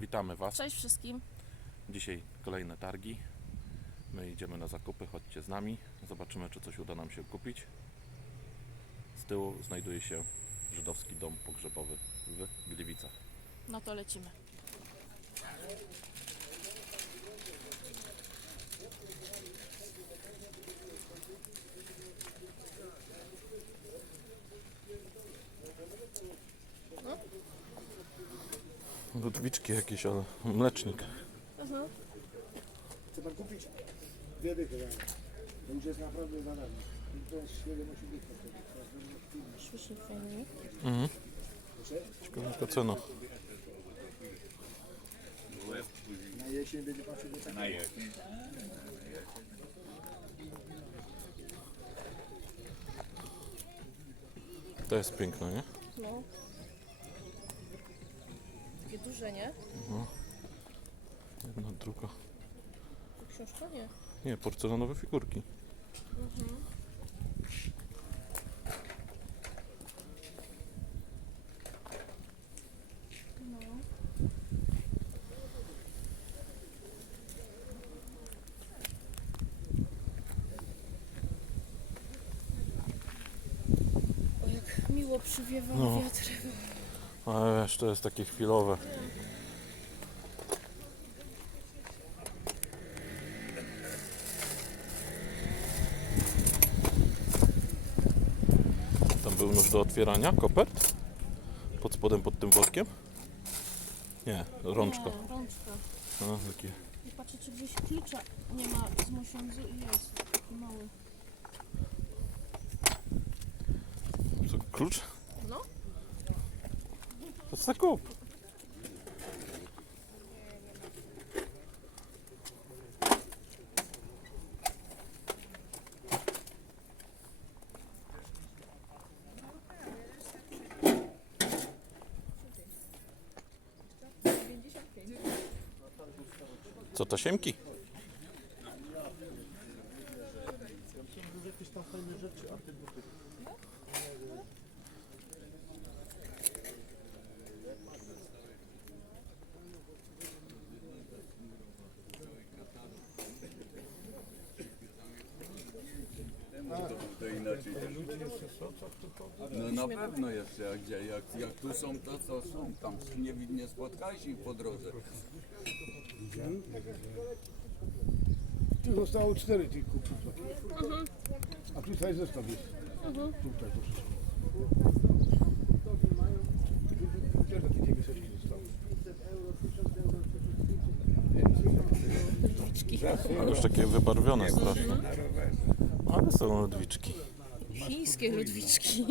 Witamy Was. Cześć wszystkim. Dzisiaj kolejne targi. My idziemy na zakupy, chodźcie z nami. Zobaczymy, czy coś uda nam się kupić. Z tyłu znajduje się żydowski dom pogrzebowy w Gliwicach. No to lecimy. Ludwiczki jakieś, ale mlecznik. Chce pan kupić? Dwie dychy ja. To już jest naprawdę za darmo. To jest 7 8 dych. Śmiesznie fajnie. Mhm. Ciekawa cena. Na jesień będzie pan sobie tak. To jest piękne, nie? Duże, nie? Jedna, druga. Książka nie. Nie, porcelanowe figurki. No. O, jak miło przywiewa No. wiatr. Ale wiesz, to jest takie chwilowe. Tam był nóż do otwierania, kopert? Pod spodem, pod tym workiem? Nie, rączka. Nie, rączka. A, takie. I patrzę, czy gdzieś klucza nie ma z mosiądzu i jest. Taki mały. Co, klucz? To zakup. Co to siemki? To inaczej. No na jak, gdzie, jak, jak tu są, to co są. Tam nie, nie spotkałeś ich po drodze. Tu zostało cztery tych kupów. A tutaj zestaw jest. Tutaj to wszystko. Zostały? Już takie wybarwione strasznie. Ale są ludwiczki. Chińskie ludwiczki.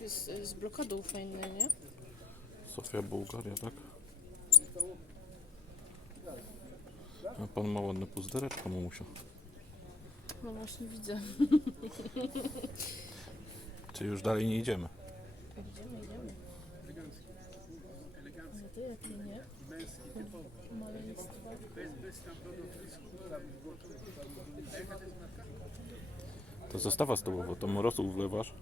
Jest y, z blokadą fajne, nie? Sofia Bułgaria, tak? A pan ma ładne puzdereczko, mamusiu. No właśnie widzę. Czy już dalej nie? Idziemy, idziemy. No to jakie nie? Maleństwa. To zestawa z tobą, bo to mrozu wlewasz.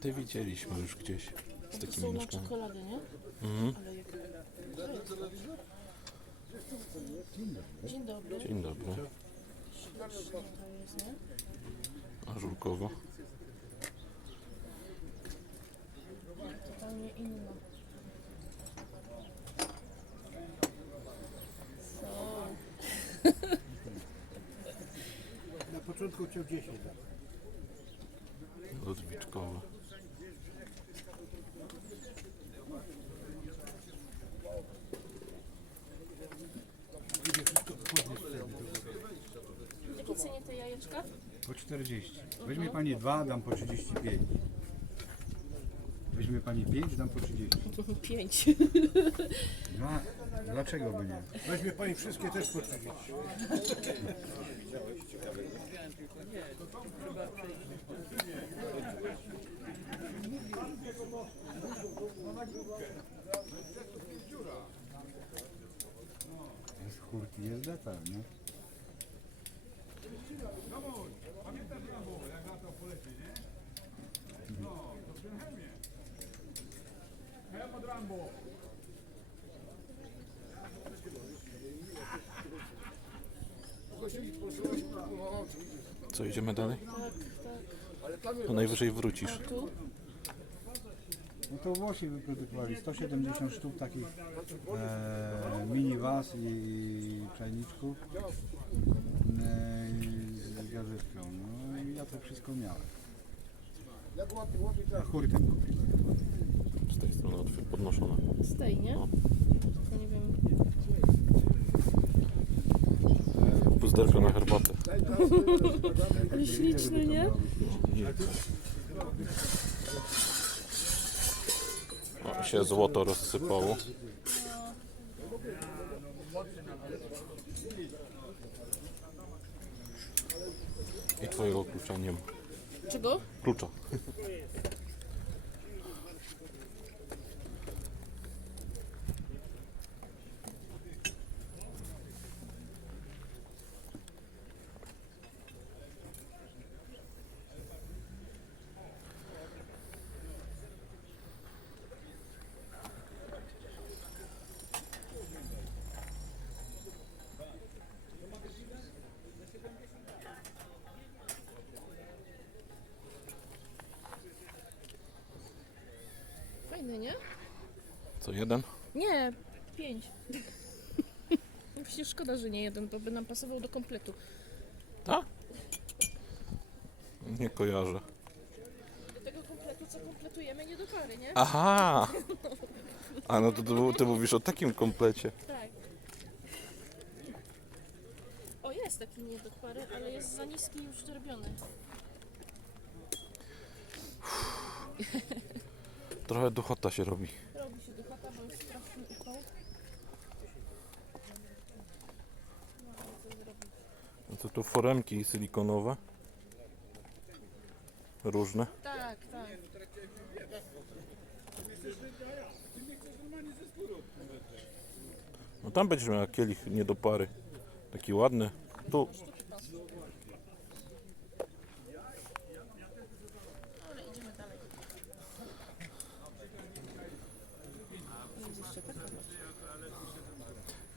Ty widzieliśmy już gdzieś z To takimi są nóżkami. czekoladę, nie? Mhm. Ale jak... Dzień dobry. Dzień dobry. Ślicznie to jest, nie? A Totalnie inna. Co? Na początku chciał 10 dać. Ludwiczkowe. W jakiej cenie te jajeczka? Po 40. Weźmie pani dwa, dam po 35. Pani 5, dam po 30. Pięć. Dwa. Dlaczego by nie? Weźmie pani wszystkie też po 30. Jest hurti, jest detal, nie? Co, idziemy dalej? Tak, tak. To najwyżej wrócisz. Tu? No to Włosi wyprodukowali 170 sztuk takich e, mini was i czajniczków e, z gazetką. No i ja to wszystko miałem. A hurtem kupiłem. Otw- podnoszone. Z tej, nie? No. Nie wiem. Puzderko na herbatę. Ale śliczny, nie? O, się złoto rozsypało. I twojego klucza nie ma. Czego? Klucza. Nie? Co, jeden? Nie, pięć. Właśnie szkoda, że nie jeden, to by nam pasował do kompletu. A? Nie kojarzę. Do tego kompletu, co kompletujemy, nie do pary, nie? Aha! A no to ty, ty mówisz o takim komplecie. Tak. O, jest taki nie do pary, ale jest za niski i już zrobiony. Trochę duchota się robi. Robi się do chata, bo jest straszny upał. No? No to tu foremki silikonowe. Różne. Tak, tak. No tam będziesz miał kielich nie do pary. Taki ładny. Tu. Ale idziemy dalej. Jest jeszcze taka.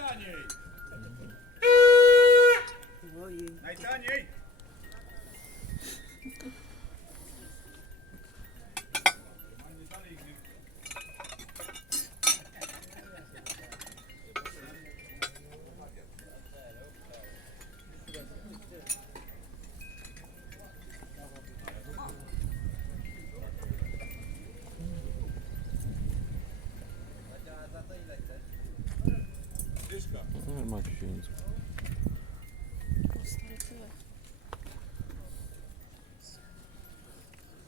najtaniej. Najtaniej. No, 10. Stary tyle.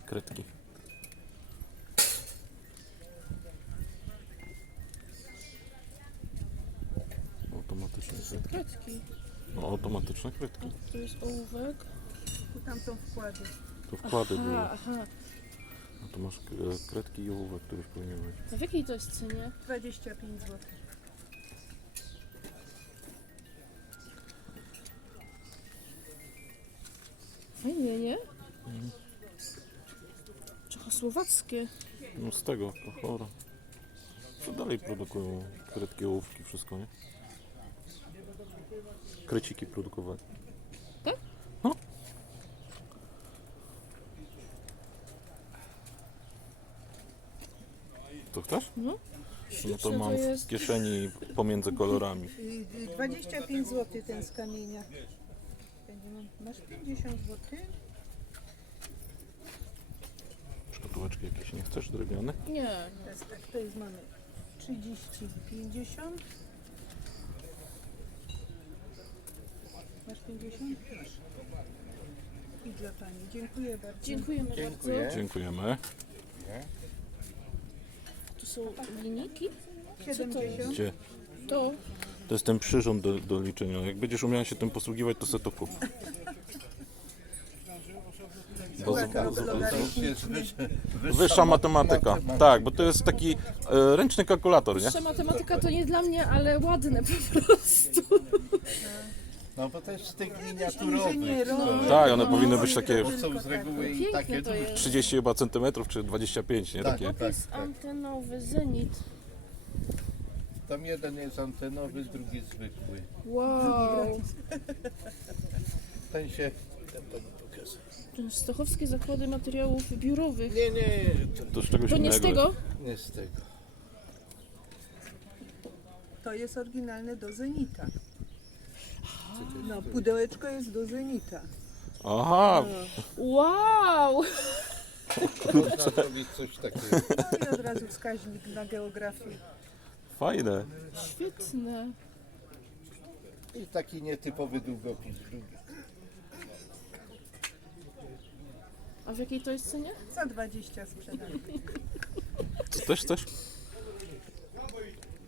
Kredki. Automatyczne kredki. Kredki. No automatyczne kredki. Tu jest ołówek. Tam są wkłady. To wkłady były. Aha, aha. A tu masz e, kredki i ołówek, któryś powinien być. A w jakiej to jest cenie? 25 zł. Czechosłowackie. No z tego, to chora. Co dalej produkują? Kredki, ołówki, wszystko, nie? Kreciki produkowali. Tak? No. To chcesz? No. No to mam w kieszeni pomiędzy kolorami. Y, y, 25 zł ten z kamienia. Będzie Masz 50 zł? Szkatułeczki jakieś nie chcesz? Drewniane? Nie. Teraz tak, to jest mamy 30, 50. Masz 50? Masz. I dla Pani. Dziękuję bardzo. Dziękujemy bardzo. Dziękujemy. Tu są linijki. 70. Gdzie? To To jest ten przyrząd do, do liczenia. Jak będziesz umiała się tym posługiwać, to se to kup. Bo z, z, Logarytmicznie. Wyższa matematyka. Tak, bo to jest taki e, ręczny kalkulator, nie? Wyższa matematyka to nie dla mnie, ale ładne po prostu. No bo to jest z tych miniaturowych. Tak, one powinny być takie To są z reguły i Piękne takie to jest. 30 chyba centymetrów, czy 25, nie? Tak. Takie. To jest antenowy zenit. Tam jeden jest antenowy, drugi zwykły. Wow. Ten się Stochowskie zakłady materiałów biurowych. Nie, nie, to, To z czegoś To nie innego. z tego? nie z tego. To jest oryginalne do Zenita. No, pudełeczko jest do Zenita. Aha, Wow! Można zrobić coś takiego. No i od razu wskaźnik na geografię. fajne. Świetne. I taki nietypowy długopis drugi. A w jakiej to jest cenie? Za 20 sprzedamy. Co też chcesz?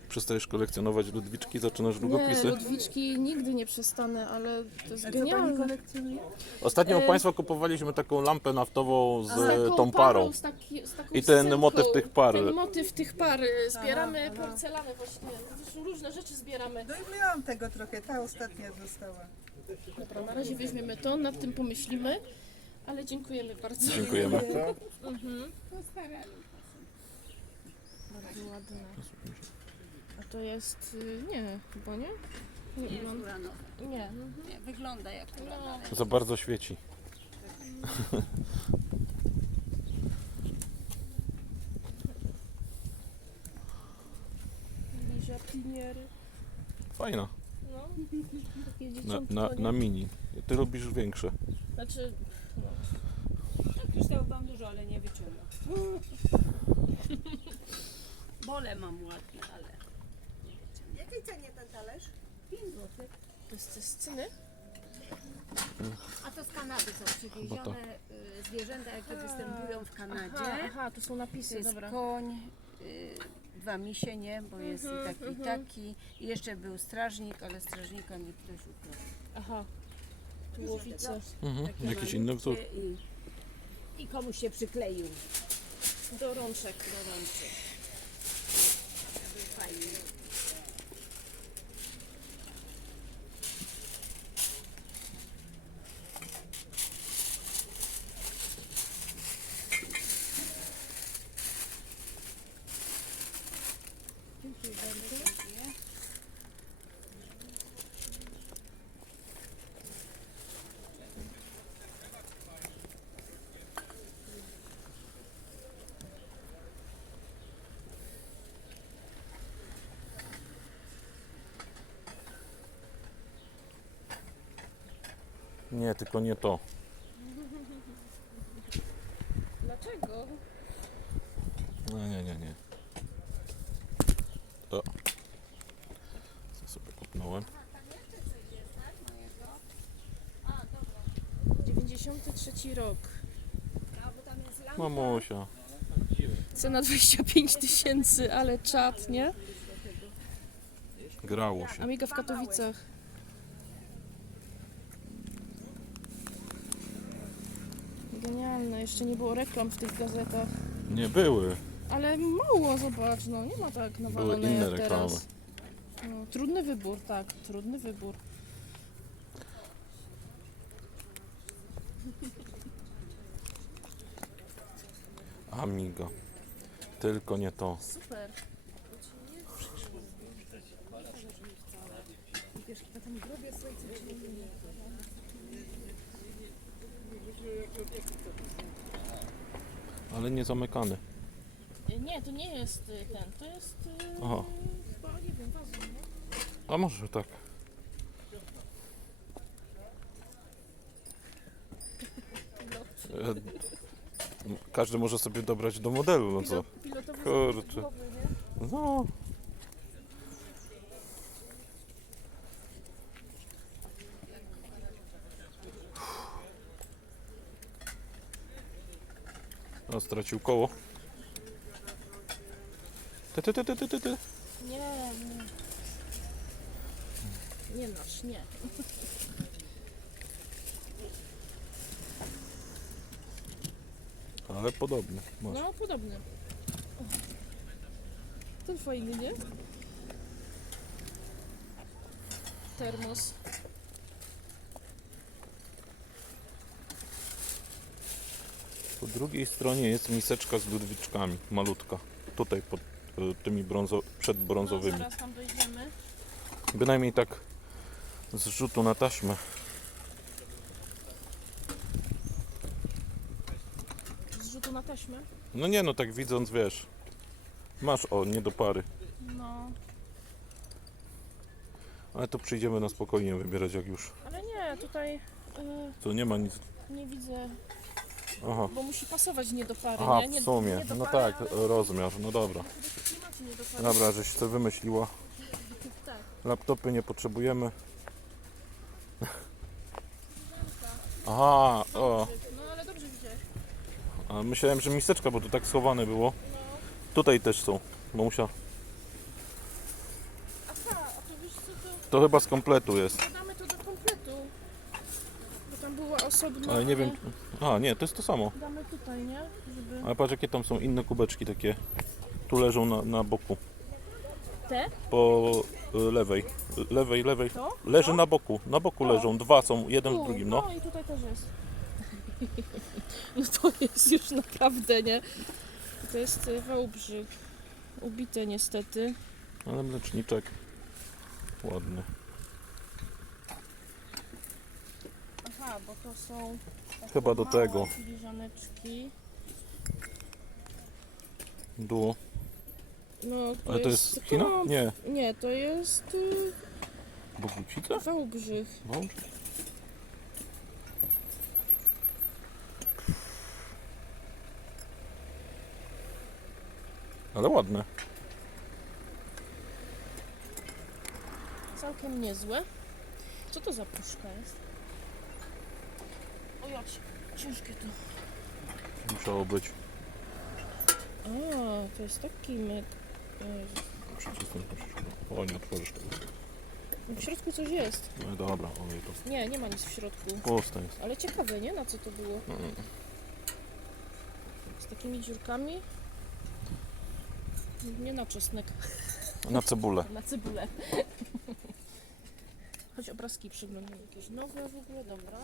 Przestajesz kolekcjonować ludwiczki, zaczynasz Nie, długopisy? Ludwiczki nigdy nie przestanę, ale to jest A co Pani genialne. kolekcjonuje? Ostatnio u E, Państwa kupowaliśmy taką lampę naftową z taką tą parą. Z, taki, z taką I ten scenką. motyw tych par. Ten motyw tych par. y, Zbieramy Aha, aha. porcelanę właśnie. Różne rzeczy zbieramy. No i miałam tego trochę, ta ostatnia została. Dobra, na razie weźmiemy to, nad tym pomyślimy. Ale dziękujemy bardzo. Dziękujemy. Mhm. Bardzo ładne. A to jest... y, Nie, chyba nie? Nie, Jest uranowe. nie. mhm. Nie, wygląda jak uranowe. Za bardzo świeci. Lizia Piniery. Fajna. No. Takie Na, dzieciątko, na, nie? na mini. Ty lubisz większe. Znaczy... Tak już dałam dużo, ale nie wyciągam. Bole mam ładne, ale W jakiej cenie ten talerz? 5 zł. To jest ze sceny? A to z Kanady są przywiezione y, zwierzęta, jakie występują w Kanadzie. Aha, aha, tu są To napisy, jest dobra. koń, y, dwa misie, nie? Bo jest i taki, i taki. I jeszcze był strażnik, ale strażnika mi ktoś ukradł. Aha. Tu łowice. Mhm. Takie Jakiś inny wzór. I I komuś się przykleił. Do rączek. gorące. Fajnie. Nie, tylko nie to. Dlaczego? No, nie, nie, nie. O. Co sobie kopnąłem. 93 rok. Mamusia. Cena 25 tysięcy, ale czat, nie? Grało się. Amiga w Katowicach. Genialne, jeszcze nie było reklam w tych gazetach. Nie były. Ale mało, zobacz, no nie ma tak nawalone inne jak reklamy. teraz. No, trudny wybór, tak, trudny wybór. Amiga. Tylko nie to. Super. Ale nie zamykany. Nie, to nie jest y, ten, to jest y, Aha. chyba, nie wiem, wazon, nie? A może tak. E, Każdy może sobie dobrać do modelu, no co? Pilotowy Kurczę. nie? No. O, stracił koło. Ty, ty, ty, ty, ty, ty, ty. Nie, nie. Nie nasz, nie. Ale podobny. Masz. No, podobny. O. Ten fajny, nie? Termos. Po drugiej stronie jest miseczka z ludwiczkami, malutka. Tutaj pod y, tymi brązo przed No, brązowymi. zaraz tam dojdziemy. Bynajmniej tak z rzutu na taśmę. Z rzutu na taśmę. No nie no, tak widząc, wiesz. Masz o, nie do pary. No, Ale to przyjdziemy na spokojnie wybierać jak już. ale nie, tutaj y, To nie ma nic. nie widzę, Aha. bo musi pasować nie do pary, Aha, nie? nie w sumie. Nie do No pary, tak, ale rozmiar. No dobra. nie macie nie do pary. Dobra, żeś to wymyśliła. Tak. Laptopy nie potrzebujemy. Aha, o. No ale dobrze widziałeś. A myślałem, że miseczka, bo to tak schowane było. Tutaj też są. Bo musiał. Aha, a to wiesz co, to To chyba z kompletu jest. dodamy to do kompletu. Osobna... Ale nie wiem. A, nie, to jest to samo. Damy tutaj, nie? Żeby... Ale patrz jakie tam są inne kubeczki takie. Tu leżą na, na boku. Te? Po y, lewej. Y, Lewej, lewej. To? Leży To? na boku. Na boku leżą. Dwa są, jeden w Tu, drugim, no. i tutaj też jest. No to jest już naprawdę, nie? To jest y, Wałbrzych. Ubite niestety. Ale mleczniczek. Ładny. Aha, bo to są Chyba do tego. filiżaneczki. Duo. No, to Ale to jest China? tylko- Nie. Nie, to jest y, Bogucica? Wałbrzych. Wąż? Ale ładne. Całkiem niezłe. Co to za puszka jest? Jać, ciężkie to. Musiało być. A, to jest taki myk. Musisz. O, nie otworzysz tego. W środku coś jest. No dobra, olej to. Nie, nie ma nic w środku. Puste jest. Ale ciekawe, nie? Na co to było? Mm. Z takimi dziurkami? Nie na czosnek, Na cebulę. na cebulę. Choć obrazki przyglądam jakieś nowe w ogóle, dobra.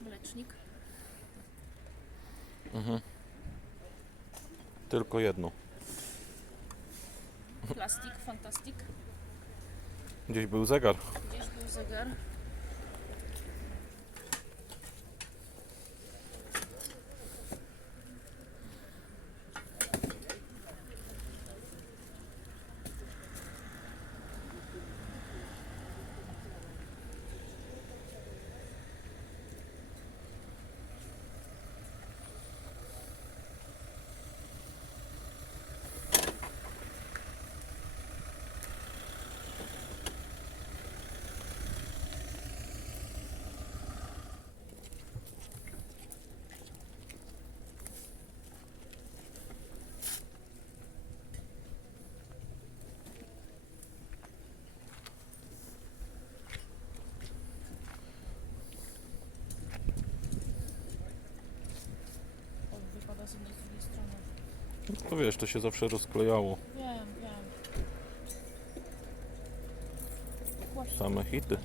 Mlecznik. Mhm. Tylko jedno. Plastik, fantastik. Gdzieś był zegar. Gdzieś był zegar. No to wiesz, to się zawsze rozklejało. Wiem, wiem. Same hity.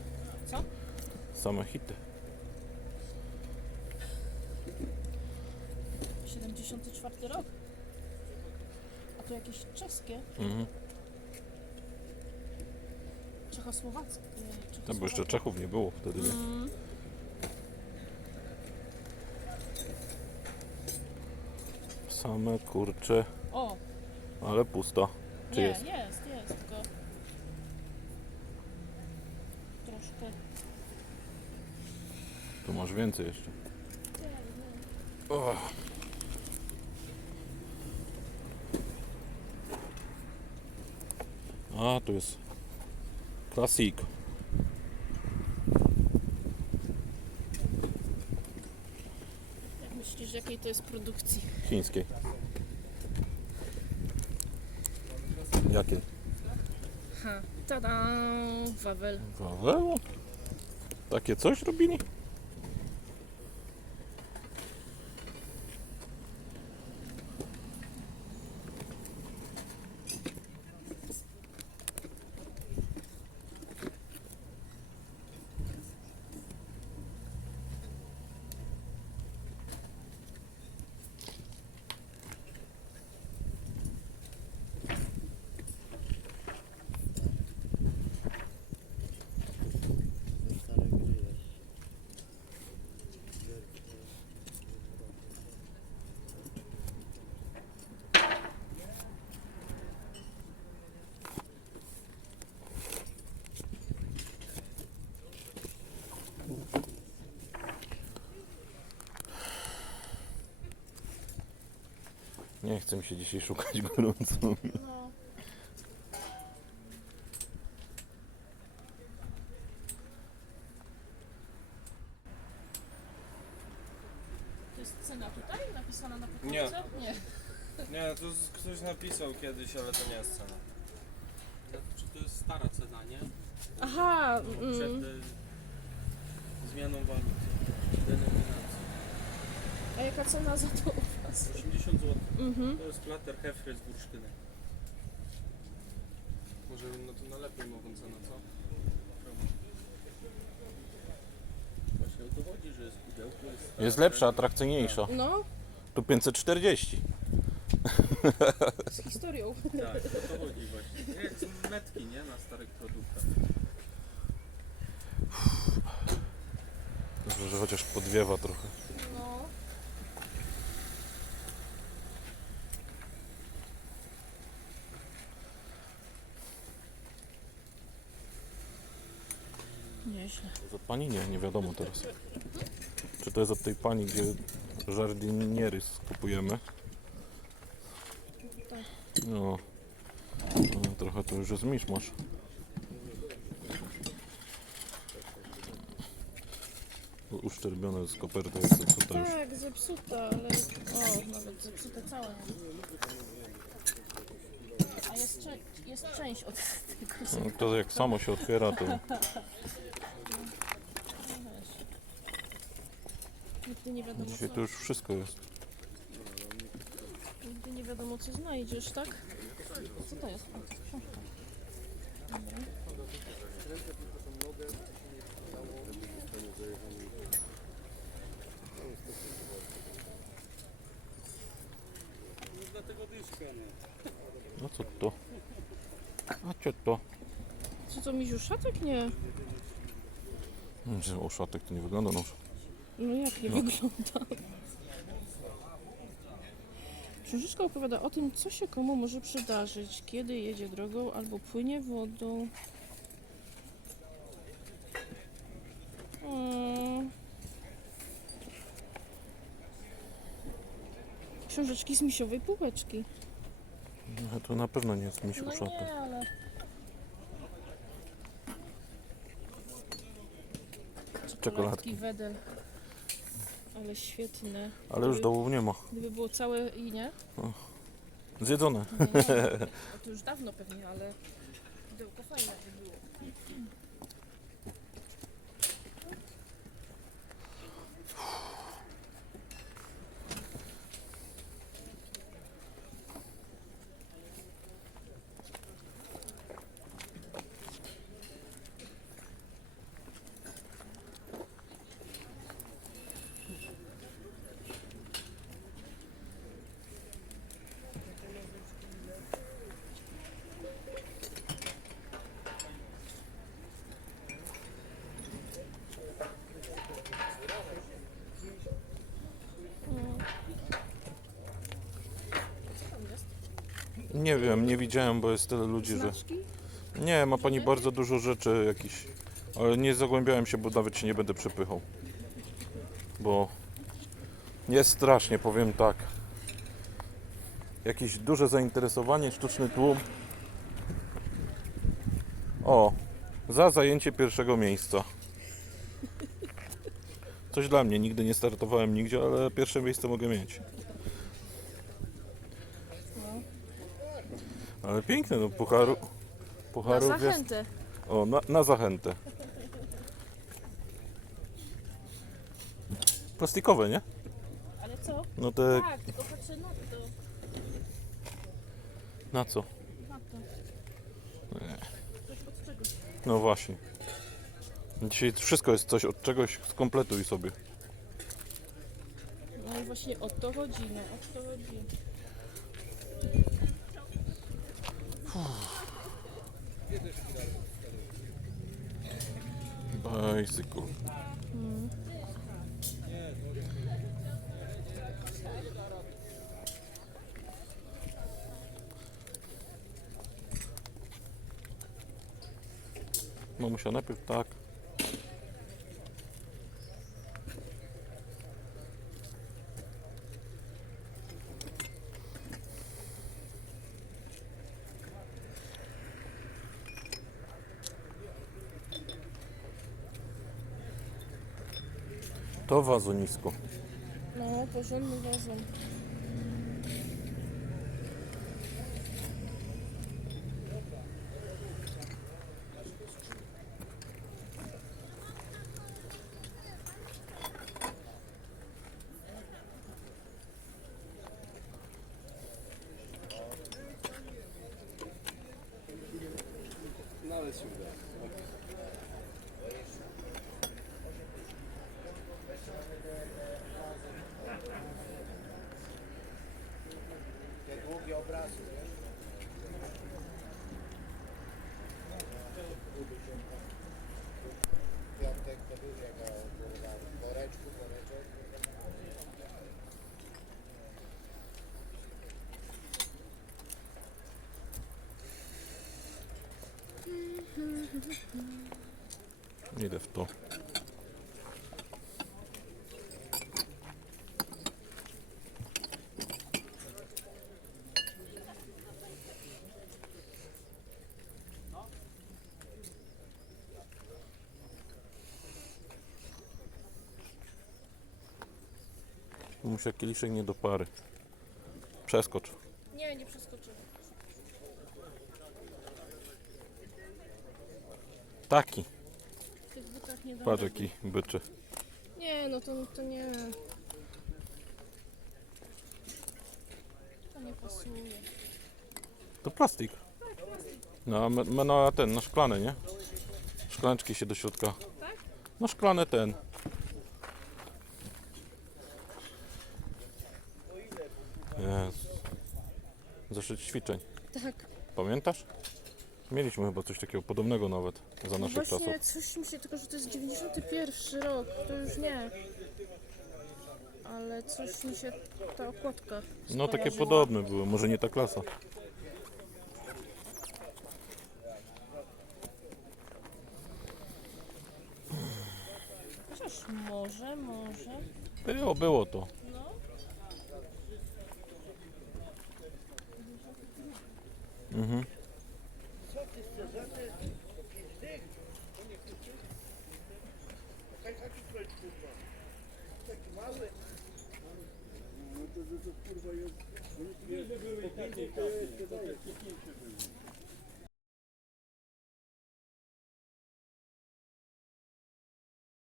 Co? Same hity. 74 rok. A to jakieś czeskie, Mhm. czechosłowackie. To bo jeszcze Czechów nie było wtedy, nie? Mm. Same kurcze, O, ale pusto. Czy nie, jest? jest, jest, tylko troszkę. Tu masz więcej jeszcze. O. A, tu jest klasik. Jak myślisz, jakiej to jest produkcji? Chińskiej. Jakie? Ha, tada, Wawel. Wawelu? Takie coś robili? Nie chcę mi się dzisiaj szukać gorąco. No. To jest cena tutaj napisana na podkładce? Nie. Nie, to z- ktoś napisał kiedyś, ale to nie jest cena. Czy to jest stara cena, nie? Aha, Przed mm. e, zmianą waluty, denominacji. a jaka cena za to? 80 zł. Mhm. To jest plater Hefry z bursztynem. Może no to na lepiej mogą cenę, co? Właśnie o to chodzi, że jest pudełko, jest. Jest lepsza, atrakcyjniejsza. No, Tu 540. z historią. Tak, o to chodzi właśnie. Jak są metki, nie? Na starych produktach. Dobrze, że chociaż podwiewa trochę. No. Nieźle. Za pani nie, nie wiadomo teraz. Czy to jest od tej pani, gdzie jardiniery kupujemy? No. no trochę to już jest miszmasz. Uszczerbione z koperty, jak zepsute już. Tak, zepsuta, ale... O, nawet zepsute całe. A jest, cze- jest część od tego No, to jak samo się otwiera, to Nigdy nie wiadomo dzisiaj co, to już wszystko jest. nigdy nie wiadomo co znajdziesz, tak? Co to jest? O, książka. Dobra. Dlatego dyszka, nie? No co to? A co to? Co to, Miziu, szatek? Nie. Hmm, Że oszatek to nie wygląda no. No jak nie No. wygląda? Księżyczka opowiada o tym, co się komu może przydarzyć, kiedy jedzie drogą albo płynie wodą. O. Książeczki z misiowej półeczki. No, to na pewno nie jest misiu No nie, ale... Czekoladki. wedel. Ale świetne. Ale już dołów nie ma. Gdyby było całe i nie? Zjedzone. No to już dawno pewnie, ale pudełko fajne by było. Nie wiem, nie widziałem, bo jest tyle ludzi, że... Znaczki? Nie, ma pani bardzo dużo rzeczy jakichś, ale nie zagłębiałem się, bo nawet się nie będę przepychał. Bo jest strasznie, powiem tak. Jakieś duże zainteresowanie, sztuczny tłum. O, za zajęcie pierwszego miejsca. Coś dla mnie, nigdy nie startowałem nigdzie, ale pierwsze miejsce mogę mieć. Ale piękne, no pucharu. Na Pucharów jest. zachętę. O, na, na zachętę. Plastikowe, nie? Ale co? No te. Tak, tylko patrzę na to. Na co? Na to. Nie. Coś od czego? No właśnie. Dzisiaj wszystko jest coś od czegoś, skompletuj sobie. No i właśnie o to chodzi, no o to chodzi. Bicycle. Mamusia najpierw tak. To wazonisko. No, porządny wazon. Idę w to. Muszę kieliszek nie do pary. Przeskocz. Nie, nie przeskoczę. Taki. W tych butach nie dam Patrz rady. jaki byczy. Nie, no to, to nie. To nie pasuje. To plastik. No, a me- me- no a ten, no szklany, nie? Szklaneczki się do środka. Tak? No szklany ten. Jezu. Zeszyt ćwiczeń. Tak. Pamiętasz? Mieliśmy chyba coś takiego podobnego nawet za naszych No Właśnie czasów. coś mi się, tylko że to jest 91 rok, to już nie. Ale coś mi się ta okładka No takie skojarzyła. podobne były, może nie ta klasa. Chociaż może, może. Było, było to. No. Mhm. No